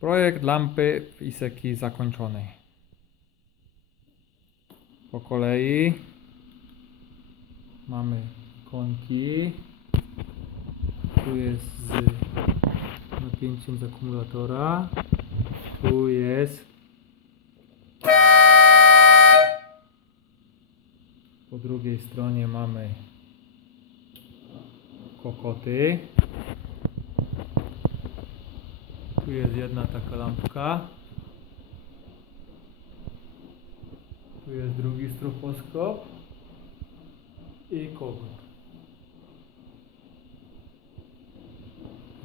Projekt lampy Iseki zakończony. Po kolei mamy ikonki. Tu jest z napięciem z akumulatora. Tu jest po drugiej stronie mamy kokoty. Tu jest jedna taka lampka. Tu jest drugi strofoskop i kogut.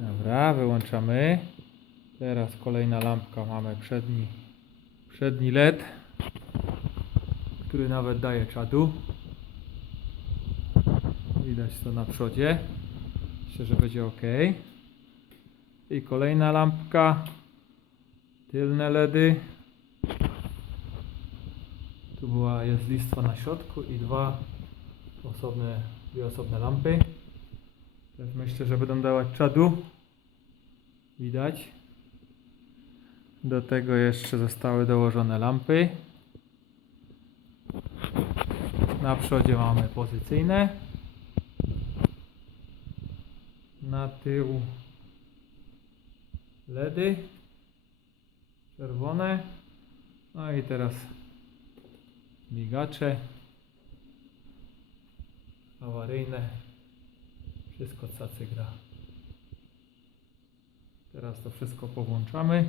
Dobra, wyłączamy. Teraz kolejna lampka. Mamy przedni, przedni LED, który nawet daje czadu. Widać to na przodzie. Myślę, że będzie ok. I kolejna lampka. Tylne LEDy. Tu była, jest listwa na środku i dwa osobne, dwie osobne lampy. Też myślę, że będą dawać czadu. Widać. Do tego jeszcze zostały dołożone lampy. Na przodzie mamy pozycyjne. Na tył LEDy czerwone. No i teraz migacze awaryjne. Wszystko cacy gra. Teraz to wszystko powłączamy.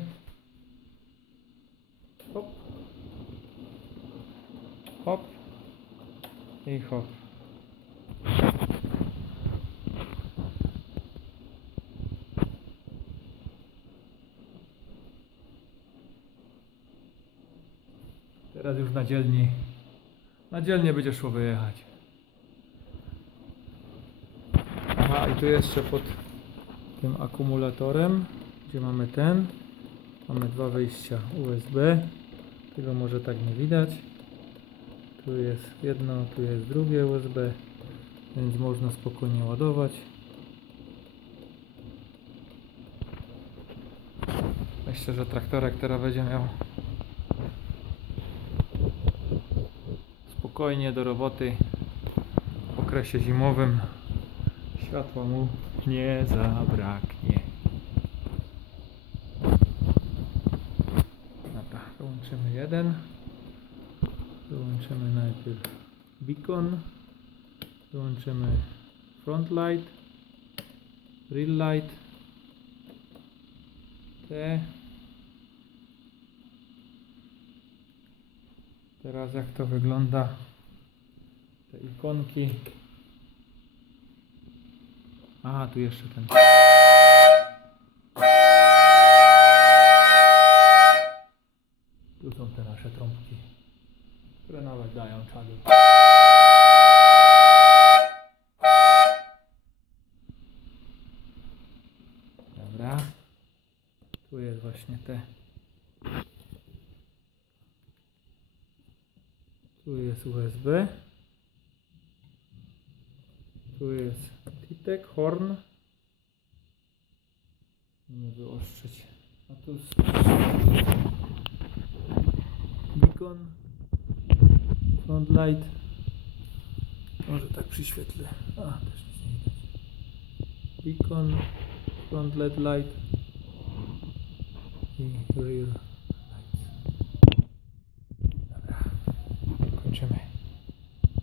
Hop. Hop. I hop. Teraz już na dzielni. Na dzielnie będzie szło wyjechać. Aha, i tu jeszcze pod tym akumulatorem, gdzie mamy ten, mamy dwa wyjścia USB. Tego może tak nie widać. Tu jest jedno, tu jest drugie USB, więc można spokojnie ładować. Myślę, że traktorek teraz będzie miał spokojnie do roboty w okresie zimowym. Światła mu nie zabraknie. Dobra, wyłączymy jeden. Wyłączymy najpierw beacon. Wyłączymy front light. Real light. Te. Teraz jak to wygląda? Te ikonki. Aha, tu jeszcze ten. Tu są te nasze trąbki, które nawet dają czadu. Dobra. Tu jest właśnie te. Tu jest USB. Tu jest Titek, horn. Nie wyostrzyć. A tu jest front light. Może tak przyświetlę. A, też nic nie widać. Beacon, front LED light i rear